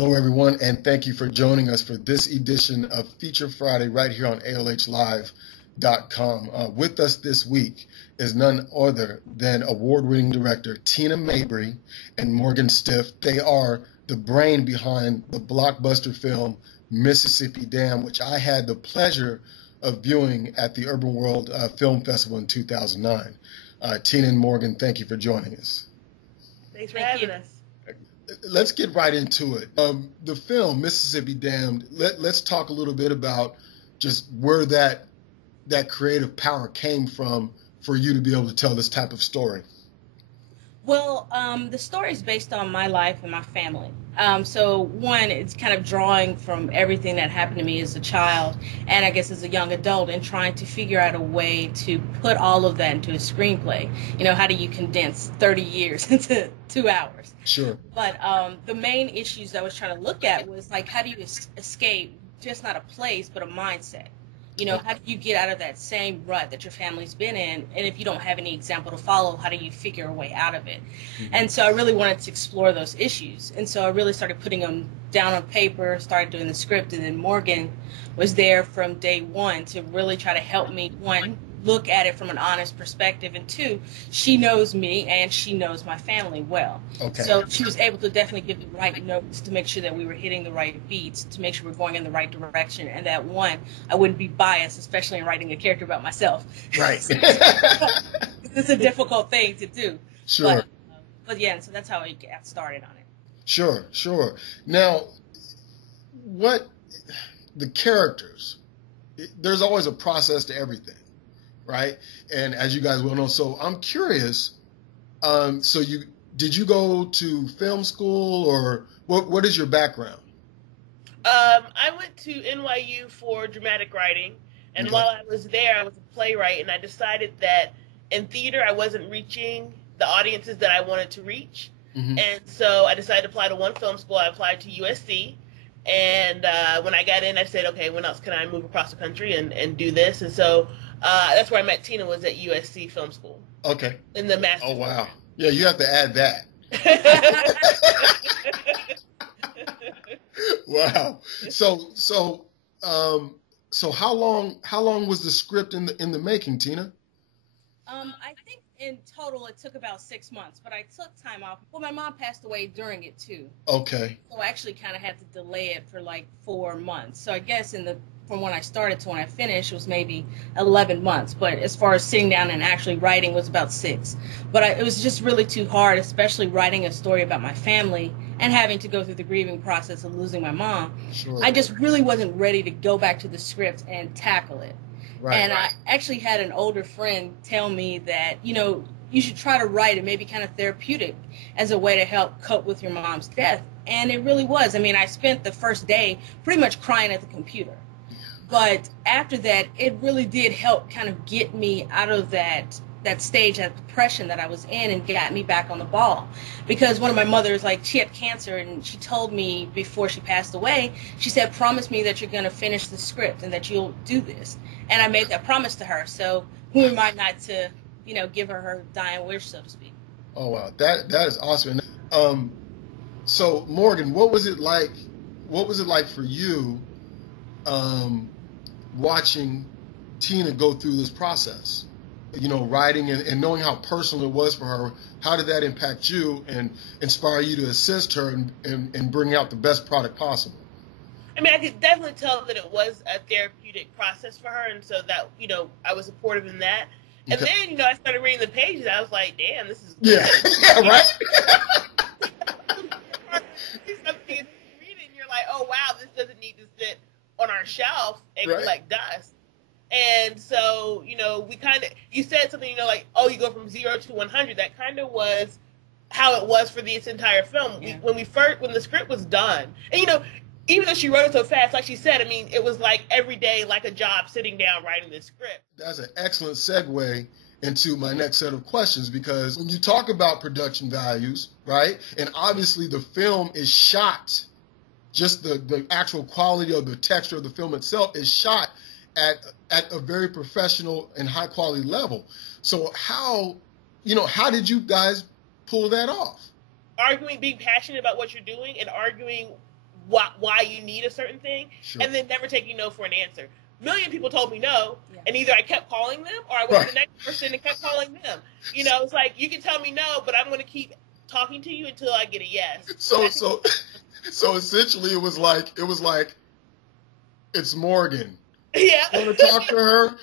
Hello, everyone, and thank you for joining us for this edition of Feature Friday right here on ALHlive.com. With us this week is none other than award-winning director Tina Mabry and Morgan Stiff. They are the brain behind the blockbuster film Mississippi Dam, which I had the pleasure of viewing at the Urban World Film Festival in 2009. Tina and Morgan, thank you for joining us. Thanks for having us. Let's get right into it. The film Mississippi Dam. Let's talk a little bit about just where that creative power came from for you to be able to tell this type of story. Well, the story is based on my life and my family. So one, it's kind of drawing from everything that happened to me as a child and I guess as a young adult, and trying to figure out a way to put all of that into a screenplay. You know, how do you condense 30 years into 2 hours? Sure. But the main issues I was trying to look at was like, how do you escape just not a place, but a mindset? You know, how do you get out of that same rut that your family's been in? And if you don't have any example to follow, how do you figure a way out of it? Mm-hmm. And so I really wanted to explore those issues. And so I really started putting them down on paper, started doing the script. And then Morgan was there from day one to really try to help me, one, look at it from an honest perspective, and two, she knows me and she knows my family well. Okay. So she was able to definitely give the right notes to make sure that we were hitting the right beats, to make sure we're going in the right direction, and that one, I wouldn't be biased, especially in writing a character about myself. Right. It's a difficult thing to do. Sure. But yeah, so that's how I got started on it. Sure. Now, what the characters, there's always a process to everything. Right, and as you guys well know, so I'm curious. So did you go to film school, or what is your background? I went to NYU for dramatic writing, and Okay. while I was there, I was a playwright, and I decided that in theater I wasn't reaching the audiences that I wanted to reach, and so I decided to apply to one film school. I applied to USC, and when I got in, I said, okay, when else can I move across the country and do this? And so that's where I met Tina, was at USC Film School. Okay. In the master's. Oh, wow. Yeah, you have to add that. Wow. So how long was the script in the making, Tina? I think in total it took about 6 months, but I took time off. Well, my mom passed away during it too. Okay. So I actually kind of had to delay it for like 4 months. So I guess from when I started to when I finished, it was maybe 11 months. But as far as sitting down and actually writing, was about 6. But it was just really too hard, especially writing a story about my family and having to go through the grieving process of losing my mom. Sure. I just really wasn't ready to go back to the script and tackle it. Right, and I actually had an older friend tell me that, you know, you should try to write it, maybe kind of therapeutic, as a way to help cope with your mom's death. And it really was. I mean, I spent the first day pretty much crying at the computer. But after that, it really did help kind of get me out of that stage, that depression that I was in, and got me back on the ball. Because one of my mothers, like, she had cancer, and she told me before she passed away, she said, promise me that you're going to finish the script and that you'll do this. And I made that promise to her. So who am I not to, you know, give her dying wish, so to speak. Oh, wow. That is awesome. So Morgan, what was it like for you watching Tina go through this process? You know, writing and knowing how personal it was for her. How did that impact you and inspire you to assist her and bring out the best product possible? I mean, I could definitely tell that it was a therapeutic process for her, and so that, you know, I was supportive in that. And then, you know, I started reading the pages. I was like, damn, this is good. Yeah, right? Something you read it and you're like, oh, wow, this doesn't need to sit on our shelf and collect dust. And so, you know, you said something, you know, like, oh, you go from 0 to 100. That kind of was how it was for this entire film. Yeah. When the script was done, and, you know, even though she wrote it so fast, like she said, I mean, it was like every day, like a job, sitting down writing this script. That's an excellent segue into my next set of questions, because when you talk about production values, right, and obviously the film is shot, just the actual quality of the texture of the film itself is shot at a very professional and high quality level. So how did you guys pull that off? Being passionate about what you're doing, and arguing why you need a certain thing, sure. and then never taking no for an answer. A million people told me no, and either I kept calling them or I went to the next person and kept calling them. You know, it's like, you can tell me no, but I'm going to keep talking to you until I get a yes. So essentially it was like, it's Morgan. Yeah. You want to talk to her?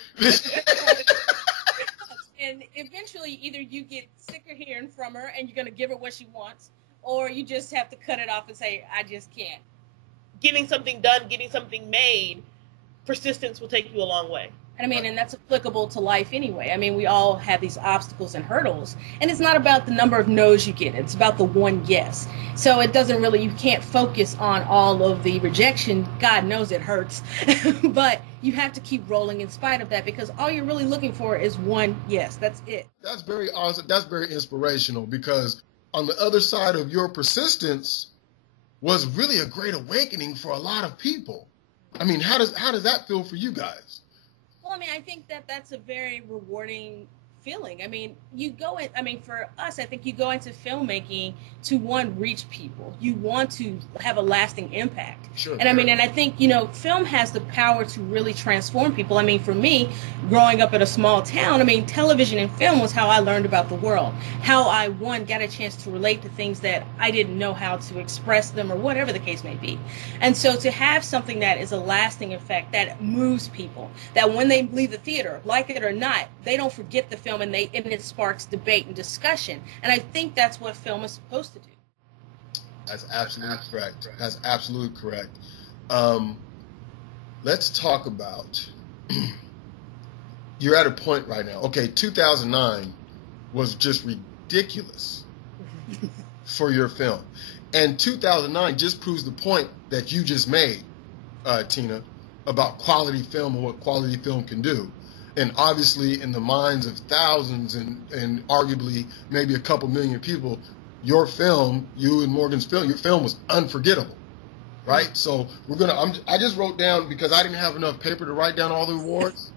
And eventually either you get sick of hearing from her and you're going to give her what she wants, or you just have to cut it off and say, I just can't. Getting something done, getting something made, persistence will take you a long way. And I mean, and that's applicable to life anyway. I mean, we all have these obstacles and hurdles, and it's not about the number of no's you get. It's about the one yes. So it doesn't really, you can't focus on all of the rejection. God knows it hurts, but you have to keep rolling in spite of that, because all you're really looking for is one yes. That's it. That's very awesome. That's very inspirational, because on the other side of your persistence was really a great awakening for a lot of people. I mean, how does that feel for you guys? Well, I mean, I think that's a very rewarding feeling. I mean, for us, I think you go into filmmaking to, one, reach people. You want to have a lasting impact. Sure. And I mean, and I think, film has the power to really transform people. I mean, for me, growing up in a small town, I mean, television and film was how I learned about the world. How I, one, got a chance to relate to things that I didn't know how to express them, or whatever the case may be. And so to have something that is a lasting effect, that moves people, that when they leave the theater, like it or not, they don't forget the film, and it sparks debate and discussion. And I think that's what film is supposed to do. That's absolutely correct. That's absolutely correct. Let's talk about, you're at a point right now. Okay, 2009 was just ridiculous for your film. And 2009 just proves the point that you just made, Tina, about quality film and what quality film can do. And obviously, in the minds of thousands and arguably maybe a couple million people, your film, you and Morgan's film, your film was unforgettable, right? So I just wrote down, because I didn't have enough paper to write down all the awards.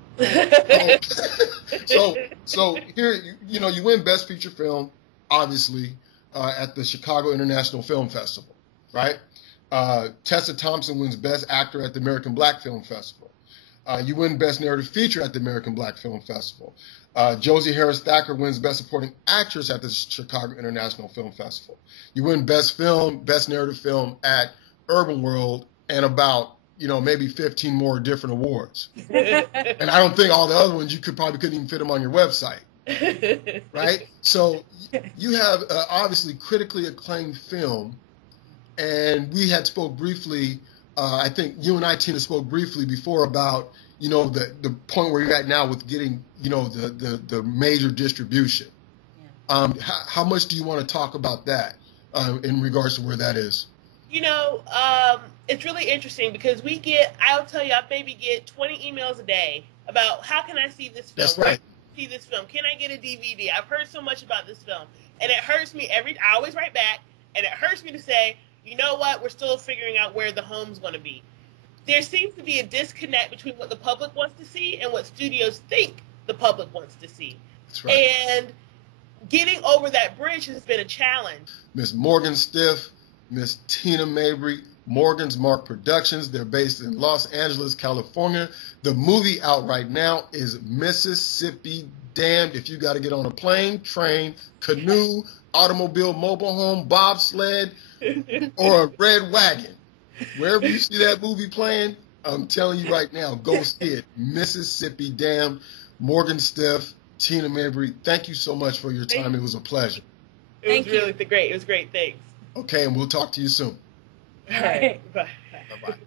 So here, you win Best Feature Film, obviously, at the Chicago International Film Festival, right? Tessa Thompson wins Best Actor at the American Black Film Festival. You win Best Narrative Feature at the American Black Film Festival. Josie Harris Thacker wins Best Supporting Actress at the Chicago International Film Festival. You win Best Film, Best Narrative Film at Urban World, and about, maybe 15 more different awards. And I don't think all the other ones, you couldn't even fit them on your website. Right? So you have obviously critically acclaimed film, and we had spoke briefly, I think you and I, Tina, spoke briefly before about, the point where you're at now with getting, the major distribution. Yeah. How much do you want to talk about that in regards to where that is? It's really interesting, because I'll tell you, I maybe get 20 emails a day about, how can I see this film? That's right. See this film? Can I get a DVD? I've heard so much about this film. And it hurts me I always write back, and it hurts me to say, you know what, we're still figuring out where the home's going to be. There seems to be a disconnect between what the public wants to see and what studios think the public wants to see. That's right. And getting over that bridge has been a challenge. Miss Morgan Stiff, Miss Tina Mabry, Morgan's Mark Productions. They're based in Los Angeles, California. The movie out right now is Mississippi Damned. If you got to get on a plane, train, canoe, automobile, mobile home, bobsled, or a red wagon, wherever you see that movie playing, I'm telling you right now, go see it. Mississippi Damned. Morgan Stiff, Tina Mabry, thank you so much for your time. It was a pleasure. It was great. Thanks. Okay, and we'll talk to you soon. All right. Bye. Bye-bye.